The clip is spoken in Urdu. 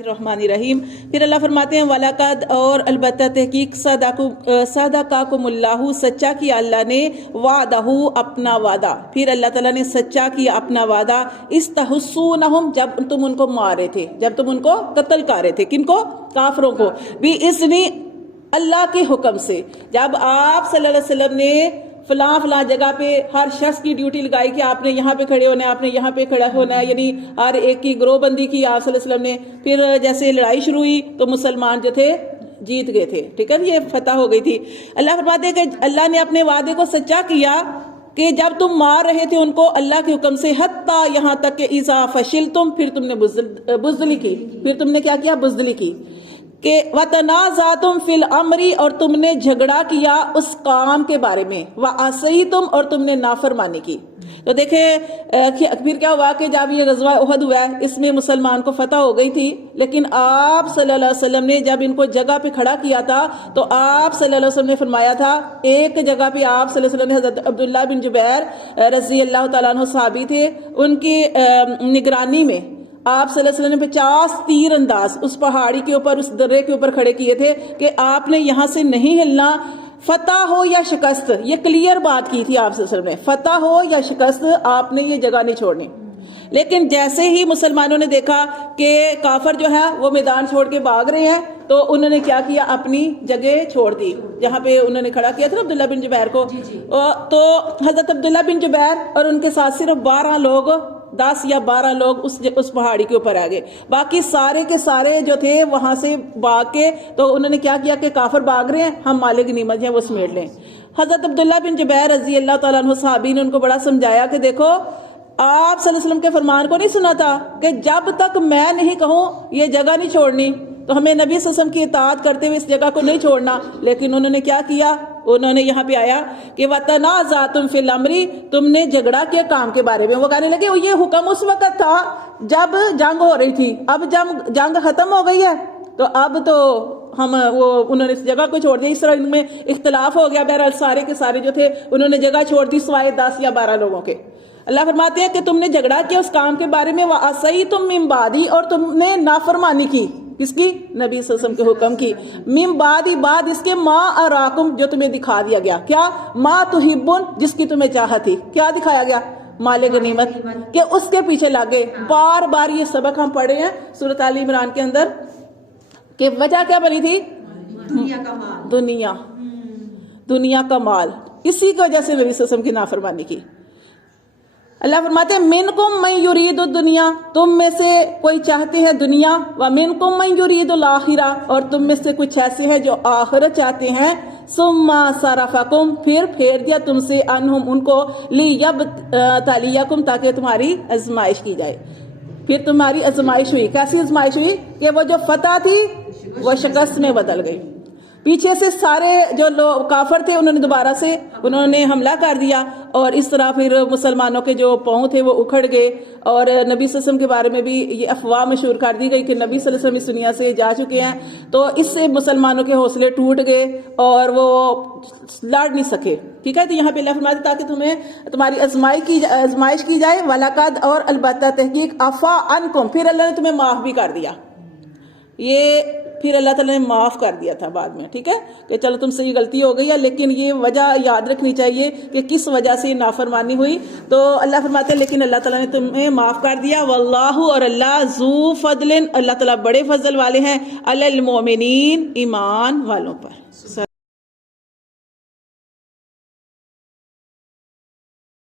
الرحمن الرحیم۔ پھر اللہ فرماتے ہیں وَلَقَدْ اور البتہ تحقیق صَدَقَكُمُ اللَّهُ سچا کیا اللہ نے وعدہ اپنا وعدہ، پھر اللہ تعالیٰ نے سچا کیا اپنا وعدہ اِسْتَحُسُّونَهُمْ جب تم ان کو مار رہے تھے، جب تم ان کو قتل کر رہے تھے، کن کو؟ کافروں کو، بِإِذْنِ اللہ کے حکم سے۔ جب آپ صلی اللہ علیہ وسلم نے فلاں جگہ پہ ہر شخص کی ڈیوٹی لگائی کہ آپ نے یہاں پہ کھڑے ہونا ہے، آپ نے یہاں پہ کھڑا ہونا ہے، یعنی ہر ایک کی گروہ بندی کی آپ صلی اللہ علیہ وسلم نے، پھر جیسے لڑائی شروع ہوئی تو مسلمان جو تھے جیت گئے تھے، ٹھیک ہے، یہ فتح ہو گئی تھی۔ اللہ فرماتے ہیں کہ اللہ نے اپنے وعدے کو سچا کیا کہ جب تم مار رہے تھے ان کو اللہ کے حکم سے، حتیٰ یہاں تک کہ اذا فشلتم پھر تم نے بزدلی کی، پھر تم نے کیا کیا؟ بزدلی کی، کہ وَتَنَازَعْتُمْ فِي الْأَمْرِ اور تم نے جھگڑا کیا اس کام کے بارے میں، وَعَصَيْتُمْ اور تم نے نافرمانی کی۔ تو دیکھیں پھر کیا ہوا کہ جب یہ غزوہ احد ہوا ہے اس میں مسلمان کو فتح ہو گئی تھی، لیکن آپ صلی اللہ علیہ وسلم نے جب ان کو جگہ پہ کھڑا کیا تھا تو آپ صلی اللہ علیہ وسلم نے فرمایا تھا، ایک جگہ پہ آپ صلی اللہ علیہ وسلم نے حضرت عبداللہ بن جبیر رضی اللہ تعالیٰ عنہ صحابی تھے، ان کی نگرانی میں آپ صلی اللہ علیہ وسلم نے 50 تیر انداز اس پہاڑی کے اوپر، اس درے کے اوپر کھڑے کیے تھے کہ آپ نے یہاں سے نہیں ہلنا، فتح ہو یا شکست، یہ کلیئر بات کی تھی آپ صلی اللہ علیہ وسلم نے، فتح ہو یا شکست آپ نے یہ جگہ نہیں چھوڑنی۔ لیکن جیسے ہی مسلمانوں نے دیکھا کہ کافر جو ہے وہ میدان چھوڑ کے بھاگ رہے ہیں تو انہوں نے کیا کیا؟ اپنی جگہ چھوڑ دی جہاں پہ انہوں نے کھڑا کیا تھا عبداللہ بن جبیر کو۔ تو حضرت عبداللہ بن جبیر اور ان کے ساتھ صرف 12 لوگ، 10 یا 12 لوگ اس پہاڑی کے اوپر آ گئے، باقی سارے کے سارے جو تھے وہاں سے بھاگ کے، تو انہوں نے کیا کیا کہ کافر بھاگ رہے ہیں، ہم مال غنیمت ہیں وہ سمیٹ لیں۔ حضرت عبداللہ بن جبیر رضی اللہ تعالیٰ عنہ صحابی نے ان کو بڑا سمجھایا کہ دیکھو آپ صلی اللہ علیہ وسلم کے فرمان کو نہیں سنا تھا کہ جب تک میں نہیں کہوں یہ جگہ نہیں چھوڑنی، تو ہمیں نبی صلی اللہ علیہ وسلم کی اطاعت کرتے ہوئے اس جگہ کو نہیں چھوڑنا۔ لیکن انہوں نے کیا کیا؟ انہوں نے یہاں پہ آیا کہ وَتَنَازَعْتُمْ فِي الْأَمْرِ تم نے جھگڑا کیا کام کے بارے میں۔ وہ کہنے لگے یہ حکم اس وقت تھا جب جنگ ہو رہی تھی، اب جب جنگ ختم ہو گئی ہے تو اب تو ہم انہوں نے اس جگہ کو چھوڑ دیا، اس طرح ان میں اختلاف ہو گیا، بہرحال سارے کے سارے جو تھے انہوں نے جگہ چھوڑ دی سوائے 10 یا 12 لوگوں کے۔ اللہ فرماتے ہیں کہ تم نے جھگڑا کیا اس کام کے بارے میں، وَعَصَيْتُمْ مِن بَعْدِ اور تم نے نافرمانی کی، کس کی؟ نبی صلی اللہ علیہ وسلم کے حکم کی، مِن بَعْدِ بعد اس کے، مَا أَرَاكُمْ جو تمہیں دکھا دیا گیا، کیا؟ مَا تُحِبُّونَ جس کی تمہیں چاہت تھی، کیا دکھایا گیا؟ مال غنیمت، کہ اس کے پیچھے لگے۔ بار بار یہ سبق ہم پڑھے ہیں سورۃ آل عمران کے اندر کہ وجہ کیا بنی تھی؟ دنیا کا مال، اسی کی وجہ سے نبی صلی اللہ علیہ وسلم کی نافرمانی کی۔ اللہ فرماتے ہیں منکم من یرید الدنیا تم میں سے کوئی چاہتے ہیں دنیا، ومنکم من یرید الاخرہ اور تم میں سے کچھ ایسے ہیں جو آخرت چاہتے ہیں، ثم صرفکم پھر پھیر دیا تم سے عنہم ان کو، لیبتلیکم تاکہ تمہاری آزمائش کی جائے۔ پھر تمہاری آزمائش ہوئی، کیسی آزمائش ہوئی؟ کہ وہ جو فتح تھی وہ شکست میں بدل گئی، پیچھے سے سارے جو لوگ کافر تھے انہوں نے دوبارہ سے انہوں نے حملہ کر دیا، اور اس طرح پھر مسلمانوں کے جو پاؤں تھے وہ اکھڑ گئے، اور نبی صلی اللہ علیہ وسلم کے بارے میں بھی یہ افواہ مشہور کر دی گئی کہ نبی صلی اللہ علیہ وسلم اس دنیا سے جا چکے ہیں، تو اس سے مسلمانوں کے حوصلے ٹوٹ گئے اور وہ لڑ نہیں سکے، ٹھیک ہے۔ تو یہاں پہ اللہ فرماتے تاکہ تمہیں تمہاری آزمائش کی جائے، وَلَقَدْ اور البتہ تحقیق عَفَا عَنْکُم پھر اللہ نے تمہیں معاف بھی کر دیا، یہ پھر اللہ تعالیٰ نے معاف کر دیا تھا بعد میں، ٹھیک ہے، کہ چلو تم سے یہ غلطی ہو گئی ہے، لیکن یہ وجہ یاد رکھنی چاہیے کہ کس وجہ سے نافرمانی ہوئی۔ تو اللہ فرماتے ہیں لیکن اللہ تعالیٰ نے تمہیں معاف کر دیا، واللہ اور اللہ ذو فضل اللہ تعالیٰ بڑے فضل والے ہیں، علی المؤمنین ایمان والوں پر۔